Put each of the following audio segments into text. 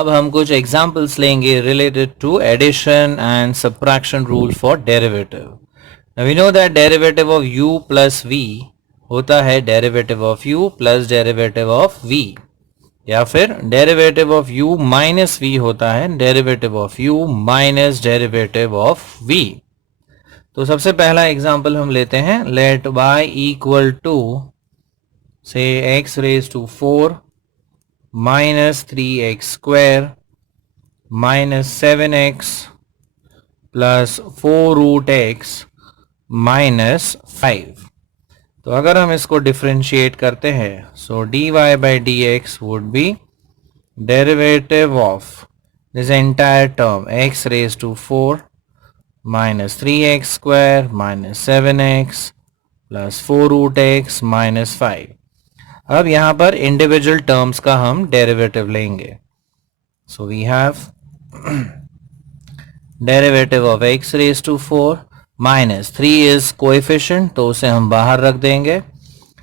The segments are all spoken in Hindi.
अब हम कुछ एग्जांपल्स लेंगे related to addition and subtraction rule for derivative. Now we know that derivative of u plus v होता है derivative of u plus derivative of v, या फिर derivative of u minus v होता है derivative of u minus derivative of v. तो सबसे पहला एग्जांपल हम लेते हैं. लेट y इक्वल टू से x raise to 4 minus 3x square minus 7x plus 4 root x minus 5. तो अगर हम इसको डिफरेंशिएट करते हैं, सो dy by dx would be derivative of this entire term x raised to 4 minus 3x square minus 7x plus 4 root x minus 5. अब यहाँ पर इंडिविजुअल टर्म्स का हम डेरिवेटिव लेंगे. So we have derivative of x raise to 4 minus 3 is coefficient, तो उसे हम बाहर रख देंगे.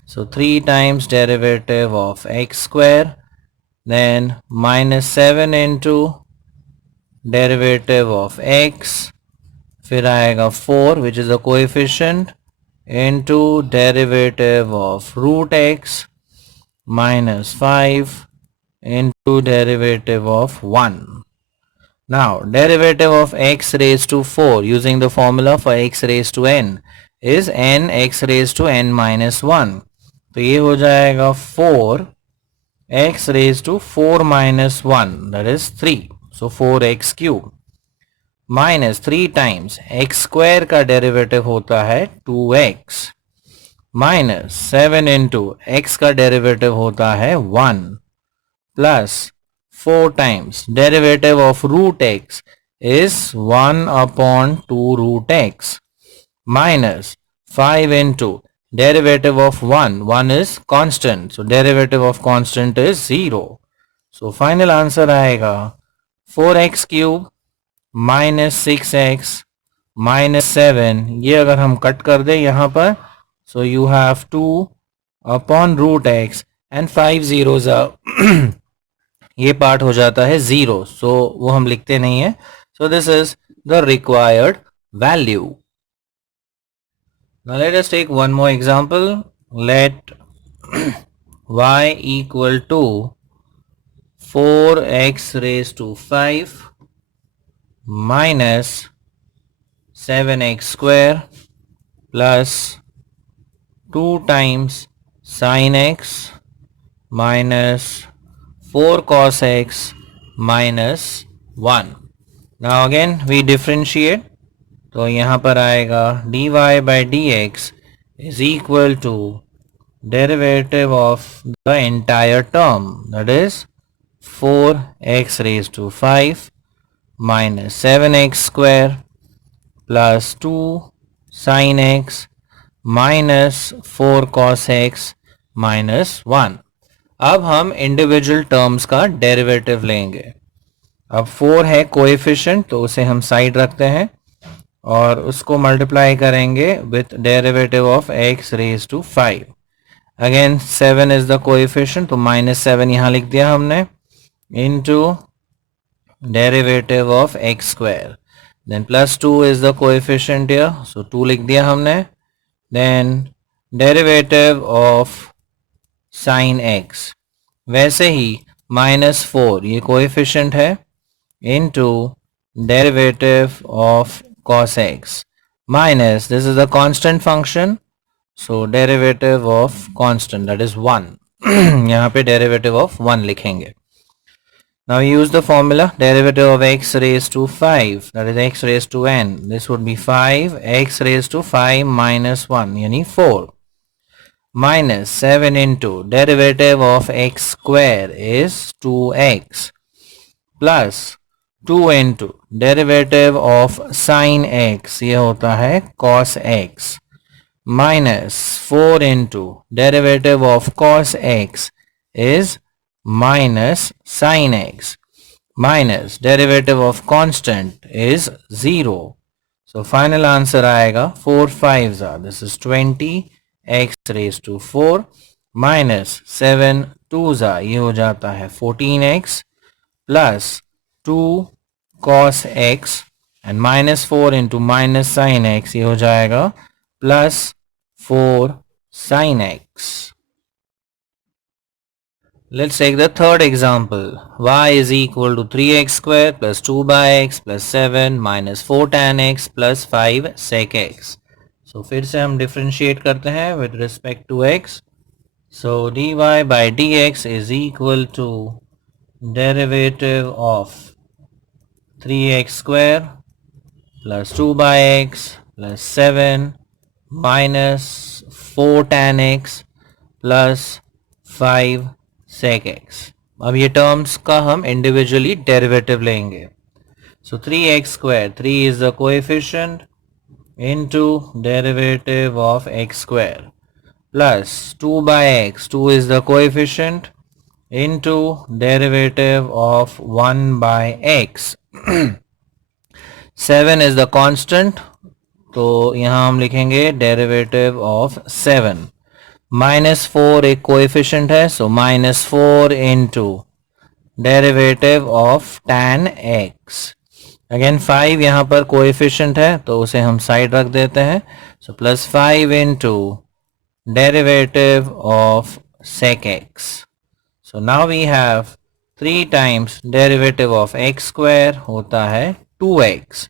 So 3 times derivative of x square, then minus 7 into derivative of x, फिर आएगा 4 which is a coefficient into derivative of root x minus 5 into derivative of 1. Now derivative of x raised to 4 using the formula for x raised to n is n x raised to n minus 1. तो ये हो जाएगा 4 x raised to 4 minus 1, that is 3. So 4x cube minus 3 times x square का डेरिवेटिव होता है 2x माइनस 7 इंटू एक्स का डेरिवेटिव होता है 1 plus 4 times derivative of root x is 1 upon 2 root x minus 5 into derivative of 1 is constant, so derivative of constant is 0. So final answer आएगा 4x cube minus 6x minus 7. ये अगर हम कट कर दें यहाँ पर, so you have 2 upon root x and 5 zeros are ये पार्ट हो जाता है 0, so वो हम लिखते नहीं है. So this is the required value. Now let us take one more example. Let y equal to 4x raised to 5 minus 7x square plus 2 times sin x minus 4 cos x minus 1. Now again we differentiate. तो यहाँ पर आएगा dy by dx is equal to derivative of the entire term, that is 4x raised to 5 minus 7x square plus 2 sin x minus 4 cos x minus 1. अब हम इंडिविजुअल टर्म्स का डेरिवेटिव लेंगे. अब 4 है कोएफिशिएंट, तो उसे हम साइड रखते हैं और उसको मल्टीप्लाई करेंगे with derivative of x raise to 5. Again 7 is the coefficient, तो माइनस 7 यहाँ लिख दिया हमने into derivative of x square, then plus 2 is the coefficient here, so 2 लिख दिया हमने. Then derivative of sin x, वैसे ही माइनस 4 ये कोएफिशिएंट है into derivative of cos x minus this is a constant function, so derivative of constant that is 1. यहाँ पे डेरिवेटिव ऑफ 1 लिखेंगे. Now we use the formula derivative of x raised to 5, that is x raised to n. This would be 5 x raised to 5 minus 1 यानी 4 minus 7 into derivative of x square is 2x plus 2 into derivative of sin x ये होता है cos x minus 4 into derivative of cos x is minus sin x minus derivative of constant is 0. So final answer आएगा 4 5s are, this is 20 x raised to 4 minus 7 2s are, ये हो जाता है 14x plus 2 cos x and minus 4 into minus sin x, ये हो जाएगा plus 4 sin x. Let's take the third example. Y is equal to 3x square plus 2 by x plus 7 minus 4 tan x plus 5 sec x. So फिर से हम differentiate करते हैं with respect to x. So dy by dx is equal to derivative of 3x square plus 2 by x plus 7 minus 4 tan x plus 5 sec x. अब ये टर्म्स का हम इंडिविजुअली डेरिवेटिव लेंगे. So 3x square, 3 is the coefficient into derivative of x square plus 2 by x, 2 is the coefficient into derivative of 1 by x. 7 is the constant, तो यहाँ हम लिखेंगे डेरिवेटिव ऑफ 7. -4 एक कोएफिशिएंट है, सो -4 into derivative of tan x. Again 5 यहाँ पर कोएफिशिएंट है, तो उसे हम साइड रख देते हैं. So +5 into derivative of sec x. So now we have 3 times derivative of x square होता है 2x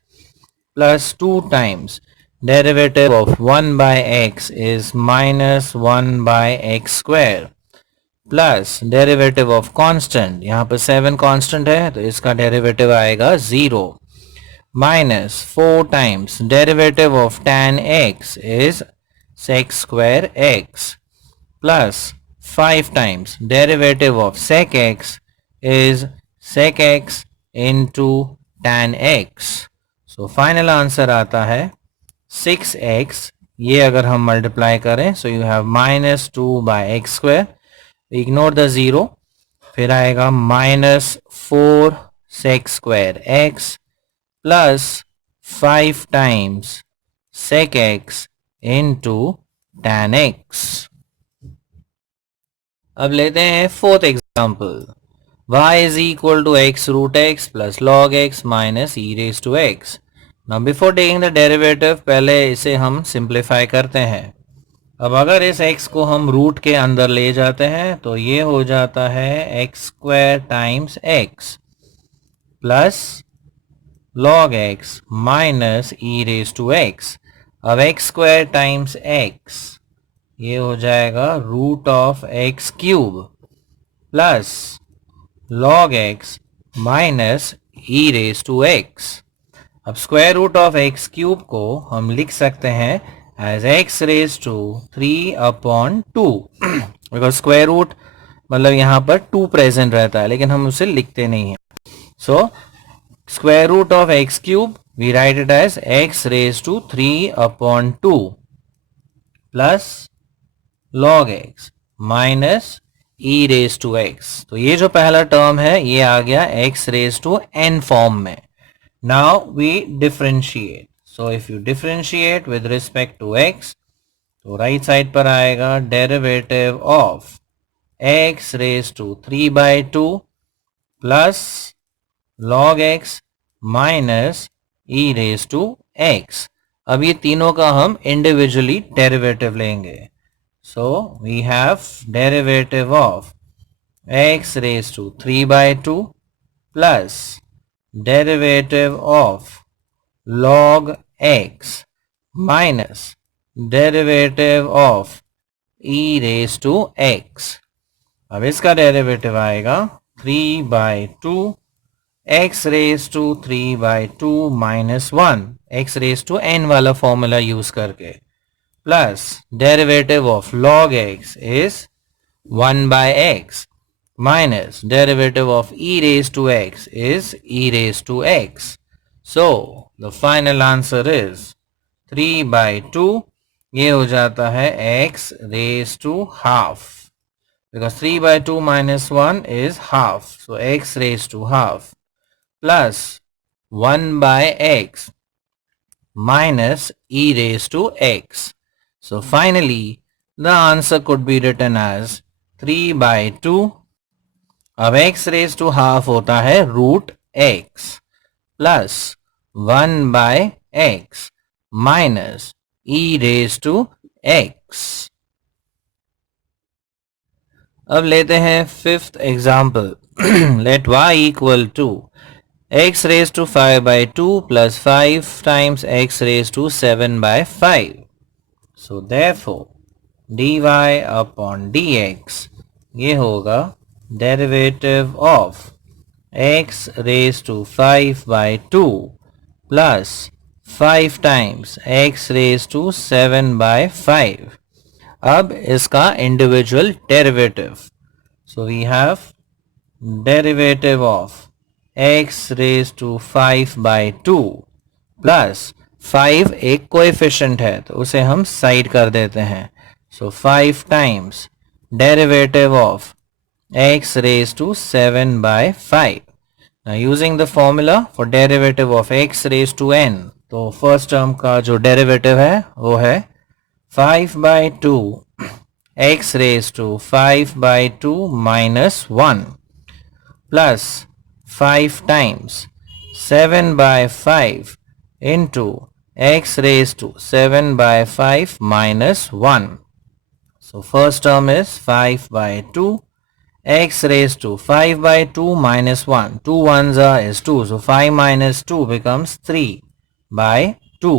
plus 2 times derivative of 1 by x is minus 1 by x square plus derivative of constant, यहाँ पर 7 constant है तो इसका derivative आएगा 0 minus 4 times derivative of tan x is sec square x plus 5 times derivative of sec x is sec x into tan x. So final answer आता है 6x. ये अगर हम मल्टीप्लाई करें so you have -2 by x square, ignore the zero, फिर आएगा -4 sec square x plus 5 times sec x into tan x. अब लेते हैं fourth example. y is equal to x root x plus log x minus e raised to x. Now before taking the derivative पहले इसे हम सिंप्लीफाई करते हैं. अब अगर इस x को हम रूट के अंदर ले जाते हैं तो ये हो जाता है x square times x plus log x minus e raise to x. अब x स्क्वायर टाइम्स x ये हो जाएगा root of x cube plus log x minus e raise to x. अब square root of x cube को हम लिख सकते हैं as x raise to 3/2 because square root मतलब यहाँ पर 2 प्रेजेंट रहता है लेकिन हम उसे लिखते नहीं हैं. So square root of x cube we write it as x raise to 3/2 plus log x minus e raise to x. तो ये जो पहला टर्म है ये आ गया x raise to n form में. Now we differentiate. So if you differentiate with respect to x, तो right side पर आएगा derivative of x raised to 3/2 plus log x minus e raised to x. अब ये तीनों का हम individually derivative लेंगे. So we have derivative of x raised to 3/2 plus derivative of log x minus derivative of e raised to x. अब इसका डेरिवेटिव आएगा 3/2 x raised to 3/2 minus 1 x raised to n वाला फॉर्मूला यूज करके plus derivative of log x is 1 by x minus derivative of e raised to x is e raised to x. So the final answer is 3/2. ये हो जाता है x raised to half because 3/2 minus 1 is half. So x raised to half plus 1 by x minus e raised to x. So finally the answer could be written as 3/2 अब x रेज टू हाफ होता है root x plus 1/x minus e raise to x। अब लेते हैं fifth example. Let y equal to x raised to 5 by 2 plus 5 times x raised to 7 by 5. So therefore dy upon dx ये होगा derivative of x raised to 5 by 2 plus 5 times x raised to 7 by 5. अब इसका individual derivative. So we have derivative of x raised to 5 by 2 plus 5 एक कोएफिशिएंट है तो उसे हम साइड कर देते हैं. So 5 times derivative of x raised to 7 by 5. Now using the formula for derivative of x raised to n, तो फर्स्ट टर्म का जो डेरिवेटिव है वो है 5 by 2 x raised to 5 by 2 minus 1 plus 5 times 7 by 5 into x raised to 7 by 5 minus 1. So first term is 5 by 2 x raised to 5 by 2 minus 1. 2 ones is 2. So 5 minus 2 becomes 3 by 2.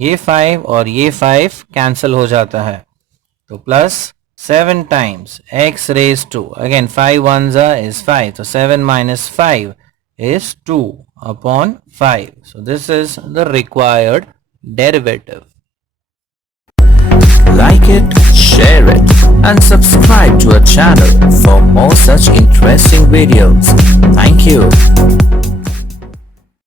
ये 5 और ये 5 कैंसिल हो जाता है तो plus 7 times x raised to, again 5 ones is 5, so 7 minus 5 is 2 upon 5. So this is the required derivative. Like it, share it, and subscribe to our channel for more such interesting videos. Thank you.